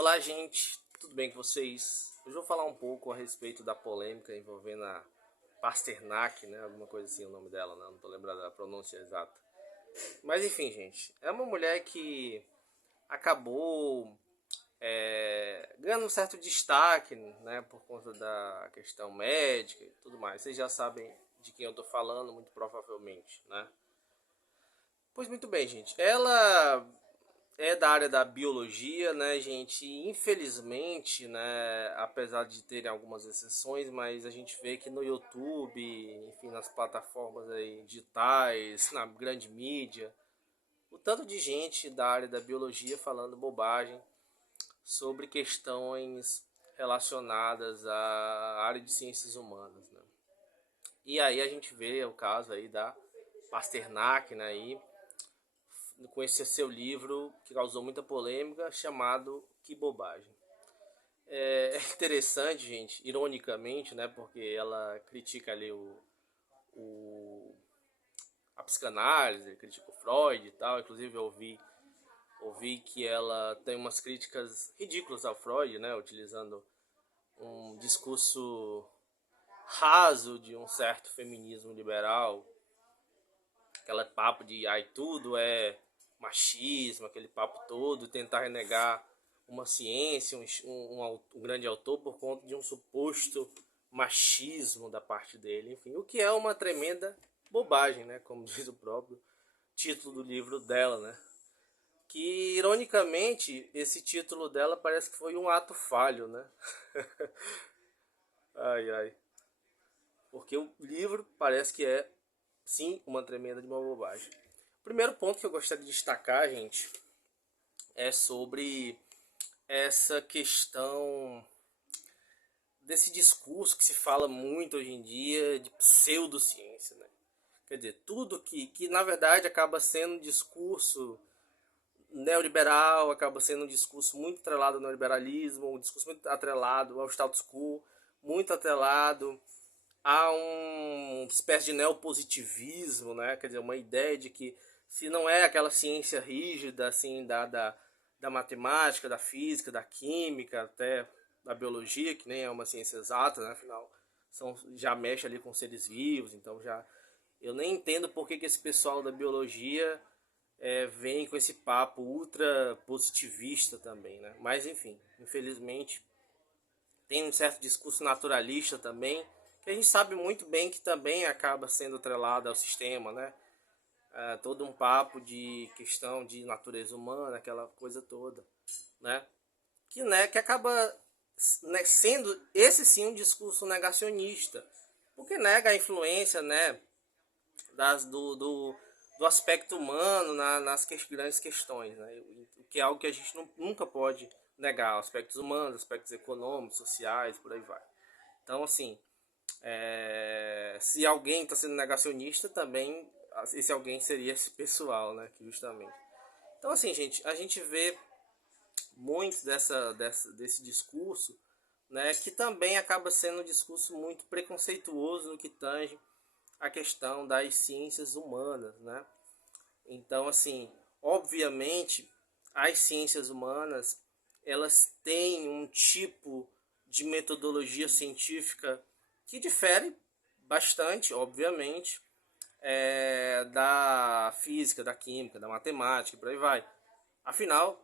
Olá, gente, tudo bem com vocês? Hoje eu vou falar um pouco a respeito da polêmica envolvendo a Pasternak, né? Alguma coisa assim o nome dela, né? Não tô lembrando da pronúncia exata. Mas enfim, gente, é uma mulher que acabou ganhando um certo destaque, né? Por conta da questão médica e tudo mais. Vocês já sabem de quem eu tô falando, muito provavelmente, né? Pois muito bem, gente. Ela é da área da biologia, né, gente? Infelizmente, né, apesar de terem algumas exceções, mas a gente vê que no YouTube, enfim, nas plataformas aí digitais, na grande mídia, o tanto de gente da área da biologia falando bobagem sobre questões relacionadas à área de ciências humanas, né? E aí a gente vê o caso aí da Pasternak, né, aí com esse seu livro que causou muita polêmica, chamado Que Bobagem. É interessante, gente, ironicamente, né, porque ela critica ali o a psicanálise, critica o Freud e tal. Inclusive eu ouvi que ela tem umas críticas ridículas ao Freud, né, utilizando um discurso raso de um certo feminismo liberal, aquela papo de ai tudo é machismo, aquele papo todo, tentar renegar uma ciência, um grande autor por conta de um suposto machismo da parte dele, enfim, o que é uma tremenda bobagem, né, como diz o próprio título do livro dela, né, que ironicamente esse título dela parece que foi um ato falho, né, ai ai, porque o livro parece que é sim uma tremenda de uma bobagem. O primeiro ponto que eu gostaria de destacar, gente, é sobre essa questão desse discurso que se fala muito hoje em dia de pseudociência, né? Quer dizer, tudo que na verdade acaba sendo um discurso neoliberal, acaba sendo um discurso muito atrelado ao neoliberalismo, um discurso muito atrelado ao status quo, muito atrelado a uma espécie de neopositivismo, né? Quer dizer, uma ideia de que se não é aquela ciência rígida assim da matemática, da física, da química, até da biologia, que nem é uma ciência exata, né? Afinal, já mexe ali com seres vivos, então já eu nem entendo por que esse pessoal da biologia vem com esse papo ultra positivista também, né? Mas enfim, infelizmente tem um certo discurso naturalista também, que a gente sabe muito bem que também acaba sendo atrelado ao sistema, né? Todo um papo de questão de natureza humana, aquela coisa toda, né? Que acaba, né, sendo esse sim um discurso negacionista, porque nega a influência, né, do aspecto humano grandes questões, né? O que é algo que a gente nunca pode negar, aspectos humanos, aspectos econômicos, sociais, por aí vai. Então, assim, se alguém está sendo negacionista, também esse alguém seria esse pessoal, né? Justamente. Então, assim, gente, a gente vê muito desse discurso, né? Que também acaba sendo um discurso muito preconceituoso no que tange a questão das ciências humanas, né? Então, assim, obviamente, as ciências humanas, elas têm um tipo de metodologia científica que difere bastante, obviamente, da física, da química, da matemática, por aí vai. Afinal,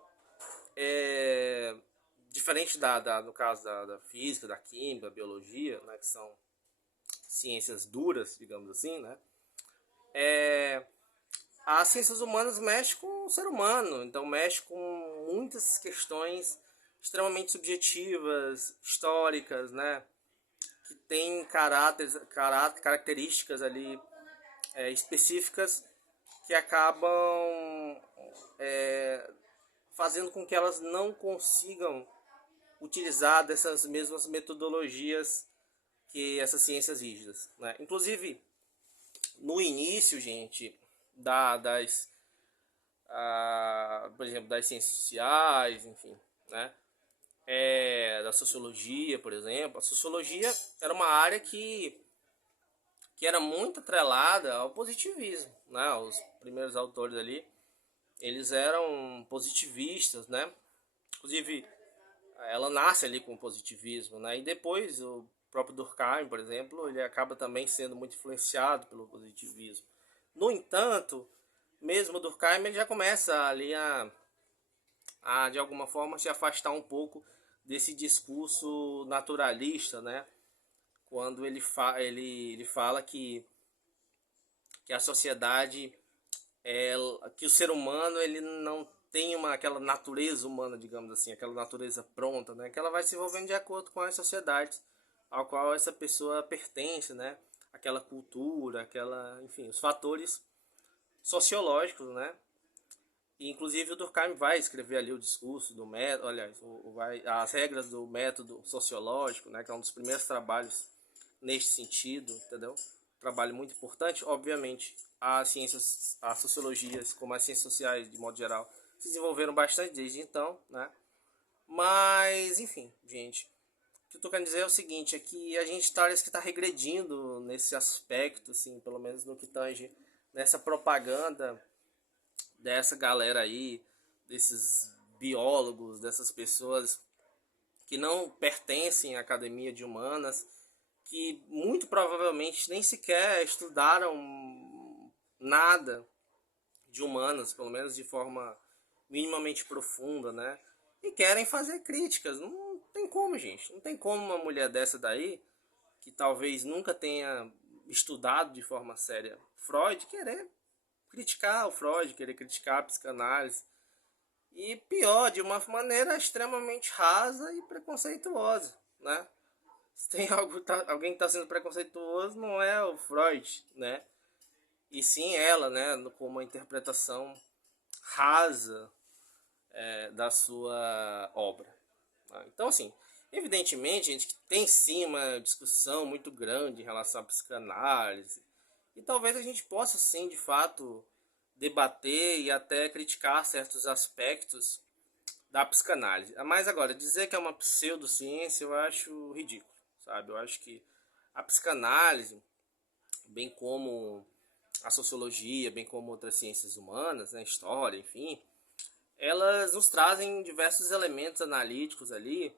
diferente no caso da física, da química, da biologia, né, que são ciências duras, digamos assim, né, as ciências humanas mexem com o ser humano, então mexe com muitas questões extremamente subjetivas, históricas, né, que tem características ali específicas que acabam fazendo com que elas não consigam utilizar dessas mesmas metodologias que essas ciências rígidas, né? Inclusive, no início, gente, por exemplo, das ciências sociais, enfim, né? Da sociologia, por exemplo. A sociologia era uma área que era muito atrelada ao positivismo, né? Os primeiros autores ali, eles eram positivistas, né? Inclusive, ela nasce ali com o positivismo, né? E depois o próprio Durkheim, por exemplo, ele acaba também sendo muito influenciado pelo positivismo. No entanto, mesmo o Durkheim ele já começa ali a de alguma forma se afastar um pouco desse discurso naturalista, né? Quando ele fala que a sociedade é, que o ser humano ele não tem aquela natureza humana, digamos assim, aquela natureza pronta, né? Que ela vai se envolvendo de acordo com as sociedades ao qual essa pessoa pertence, né? Aquela cultura, enfim, os fatores sociológicos, né? E, inclusive o Durkheim vai escrever ali o discurso do método, aliás, as regras do método sociológico, né? Que é um dos primeiros trabalhos neste sentido, entendeu? Trabalho muito importante, obviamente. As ciências, as sociologias, como as ciências sociais de modo geral, se desenvolveram bastante desde então, né? Mas, enfim, gente, o que eu tô querendo dizer é o seguinte, é que a gente parece que está regredindo nesse aspecto, assim, pelo menos no que tange nessa propaganda dessa galera aí, desses biólogos, dessas pessoas que não pertencem à academia de humanas, que muito provavelmente nem sequer estudaram nada de humanas, pelo menos de forma minimamente profunda, né? E querem fazer críticas. Não tem como, gente. Não tem como uma mulher dessa daí, que talvez nunca tenha estudado de forma séria Freud, querer criticar o Freud, querer criticar a psicanálise. E pior, de uma maneira extremamente rasa e preconceituosa, né? Se tem alguém que está sendo preconceituoso, não é o Freud, né? E sim ela, né? Com uma interpretação rasa da sua obra. Tá? Então, assim, evidentemente, gente, que tem sim uma discussão muito grande em relação à psicanálise. E talvez a gente possa sim, de fato, debater e até criticar certos aspectos da psicanálise. Mas agora, dizer que é uma pseudociência eu acho ridículo, sabe? Eu acho que a psicanálise, bem como a sociologia, bem como outras ciências humanas, né, história, enfim, elas nos trazem diversos elementos analíticos ali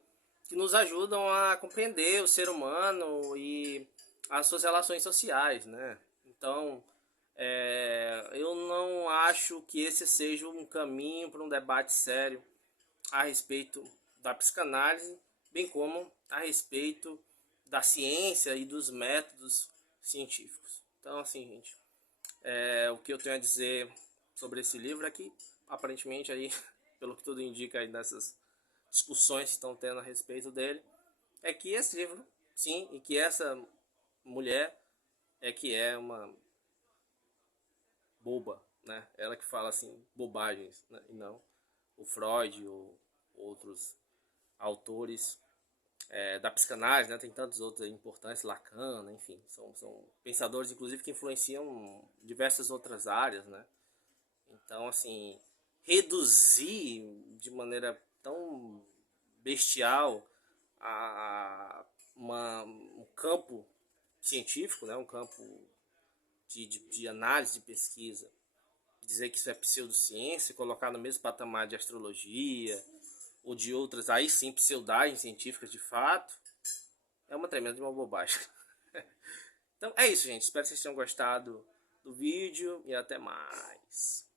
que nos ajudam a compreender o ser humano e as suas relações sociais, né? Então, eu não acho que esse seja um caminho para um debate sério a respeito da psicanálise, bem como a respeito da ciência e dos métodos científicos. Então, assim, gente, o que eu tenho a dizer sobre esse livro é que, aparentemente, aí, pelo que tudo indica aí nessas discussões que estão tendo a respeito dele, é que esse livro, sim, e que essa mulher é que é uma boba, né? Ela que fala assim bobagens, né? E não o Freud ou outros autores da psicanálise, né? Tem tantos outros importantes, Lacan, né? Enfim, são pensadores inclusive que influenciam diversas outras áreas, né? Então, assim, reduzir de maneira tão bestial um campo científico, né? Um campo de análise, de pesquisa, dizer que isso é pseudociência, colocar no mesmo patamar de astrologia ou de outras, aí sim, pseudagens científicas de fato, é uma tremenda de uma bobagem. Então é isso, gente. Espero que vocês tenham gostado do vídeo e até mais.